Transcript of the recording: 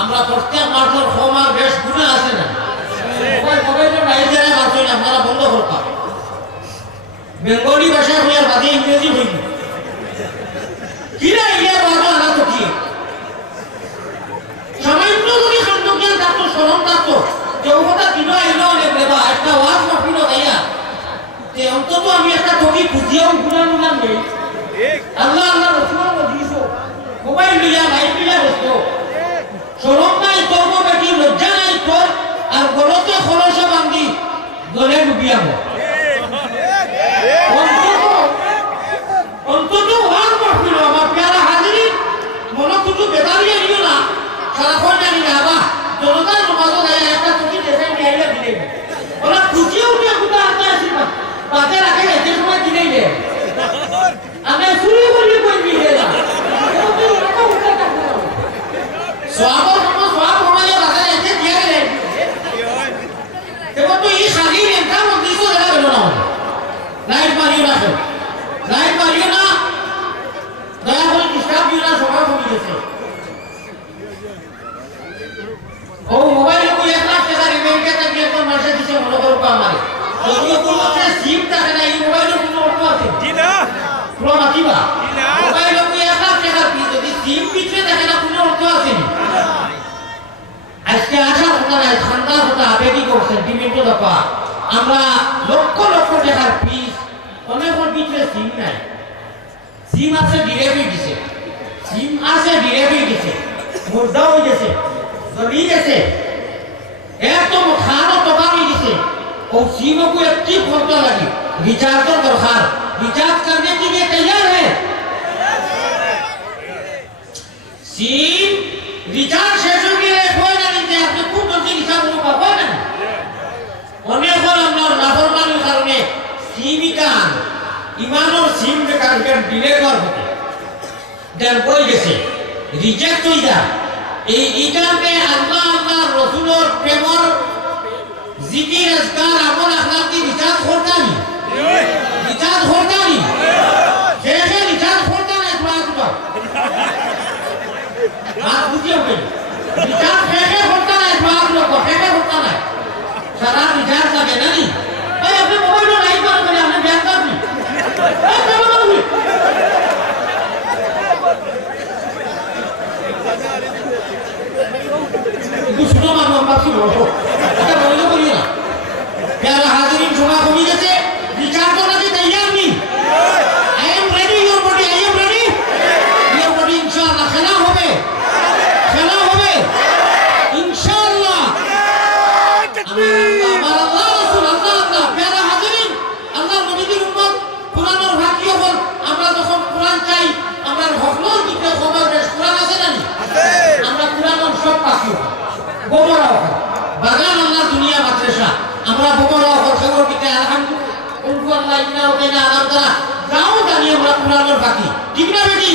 আমরা প্রত্যেক মাসের সমার বেশ গুণা আছে না? আপনারা বন্ধ করবা বেঙ্গলি ভাষা হইয়ার বাদে ইংরেজি হইল। কিরা ইয়া অন্তত আমি একটা টকি বুঝিয়াও গুণান গুণান নেই। আল্লাহ আল্লাহ রসুল দিছ মোবাইল লিয়া লাইট লিয়া বসতো। সরম নাই তোর বেটি লজ্জা নাই তোর আর গলতে খরচা বান্ধি গলে ডুবিয়াব অন্তত অন্তত ওয়াজ মাফিল আমার পেয়ারা হাজিরি মনে কিছু বেদারি আনিও না। সারাক্ষণ জানি না দিছে আমারে যদিও কোনো সিম থাকে না এই মোবাইলে কোনো অর্থ আছে। পুরো মাতিবা না। মোবাইল কই এক লাখ টাকার যদি সিম পিছনে দেখে না কোনো অর্থ আছে আজকে আসার কথা নাই ঠান্ডার কথা আবেগই করছেন বিভিন্ন দফা। আমরা লক্ষ লক্ষ টাকার পিস অনেক পিছনে সিম নাই। সিম আছে ডিরেক্টলি দিছে। সিম আছে দিছে। মুর্দা হয়ে গেছে জমি গেছে और सीमों को एक्टिव करता लगी रिचार्ज का दरकार रिचार्ज करने के लिए तैयार है সিম রিচার্জ শেষ হয়ে গেলে হয় না নিতে আপনি খুব জলদি রিচার্জ করতে পারবেন না অনেক হল আপনার নাফরমানির কারণে সিম ইকান ইমানোর সিম বেকার ইকান ডিলে কর হতে দেন বই গেছে রিজেক্ট হয়ে যা এই ইকানকে আল্লাহ আল্লাহ রসুলোর প্রেমর জিকির আজকার আমল আখলাক কি রিচার্জ করতা নি রিচার্জ করতা নি শেষে রিচার্জ করতা না একবার একবার বাত বুঝিয়ে হবে রিচার্জ শেষে করতা না একবার একবার শেষে করতা না সারা রিচার্জ লাগে না নি আপনি মোবাইল লাইট করে আপনি ব্যাংক করবি এই কেন করবি দুশো মানুষ পাচ্ছি এটা বন্ধ করি না খেলা হবে। ইনশাআল্লাহ। আমার আল্লাহ রাসূল আল্লাহ আল্লাহ। প্যারা হাজিরিন আল্লাহ নবীজির উম্মত কোরআনের ভাগী হল আমরা যখন কোরআন চাই আমরা হকলোর দিকে খবর বেশ কোরআন আছে না? আমরা কোরআন সব পাখি। বাগান আল্লাহ দুনিয়া মাদ্রাসা। আমরা বোমরা খবর দিতে আলহামদুলিল্লাহ। আল্লাহ ইন্না ওকে না আলাদা যাও জানি আমরা কুরআনের বাকি ঠিক না, বেটি?